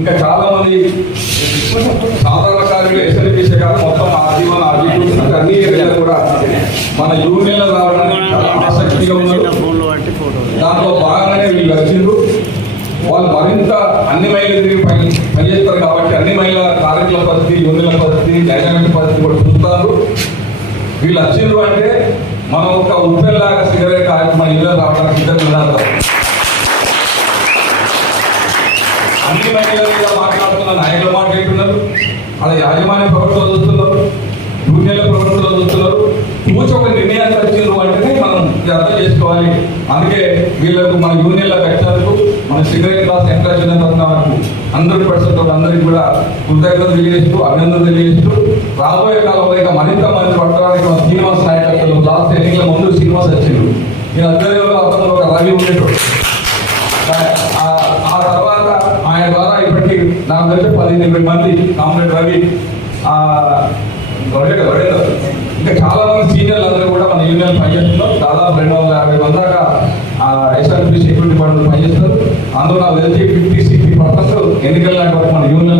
ఇంకా చాలా మంది సాధారణ కార్మికులు ఎస్ఎల్పిసి కాదు మొత్తం ఆజీవన అన్ని కూడా మన యూనియన్లో రావడానికి చాలా ఆసక్తిగా ఉన్నారు. దాంట్లో భాగంగానే వీళ్ళు వచ్చిండ్రు. వాళ్ళు మరింత అన్ని మహిళలు తిరిగి పనిచేస్తారు కాబట్టి అన్ని మహిళల కార్మికుల పరిస్థితి, యూనియన్ల పరిస్థితి, డైనామిక్ పరిస్థితి కూడా చూస్తారు. వీళ్ళు వచ్చిండ్రు అంటే మనం ఒక ఉప్పెల్లాగా సిగరెట్ మన ఇల్లు రావడానికి సిద్ధంగా ఉన్నారు. అన్ని మహిళల మీద మాట్లాడుతున్న నాయకులు మాట్లాడుతున్నారు, అలా యాజమాన్య ప్రభుత్వాలు చూస్తున్నారు, యూనియన్ల ప్రభుత్వాలు చూస్తున్నారు. కూర్చొని ఒక నిర్ణయాన్ని వచ్చిండ్రు అంటేనే మనం అర్థం చేసుకోవాలి. అందుకే వీళ్ళకు మన యూనియన్ల కట్టినందుకు మన సిగరెట్ క్లాస్ ఎంకరేజ్ తరఫునకు 100% అందరికీ కూడా కృతజ్ఞతలు తెలియజేస్తూ అభినందనలు తెలియజేస్తూ రాబోయే కాలంలో ఇక మరింత మంది పట్టడానికి మన శ్రీనివాస్ నాయకత్వం లాస్ట్ ఎన్నికల ముందు శ్రీనివాస్ వచ్చిండు. నేను అందరిలో అతను ఒక రవి ఉండేటోడు. ఆ తర్వాత ఆయన ద్వారా ఇప్పటికీ నాకు తెలిసి 18 మంది కామ్రేడ్ రవి ఇంకా చాలా మంది సీనియర్లు అందరూ కూడా మన యూనియన్ పనిచేస్తున్నారు. దాదాపు 250 మంది దాకా ఎస్ఆర్పి సెక్యూరిటీ డిపార్ట్మెంట్ పనిచేస్తారు. అందులో నాకు తెలిసి 50-60% ఎన్నికల నాటి వరకు మన యూనియన్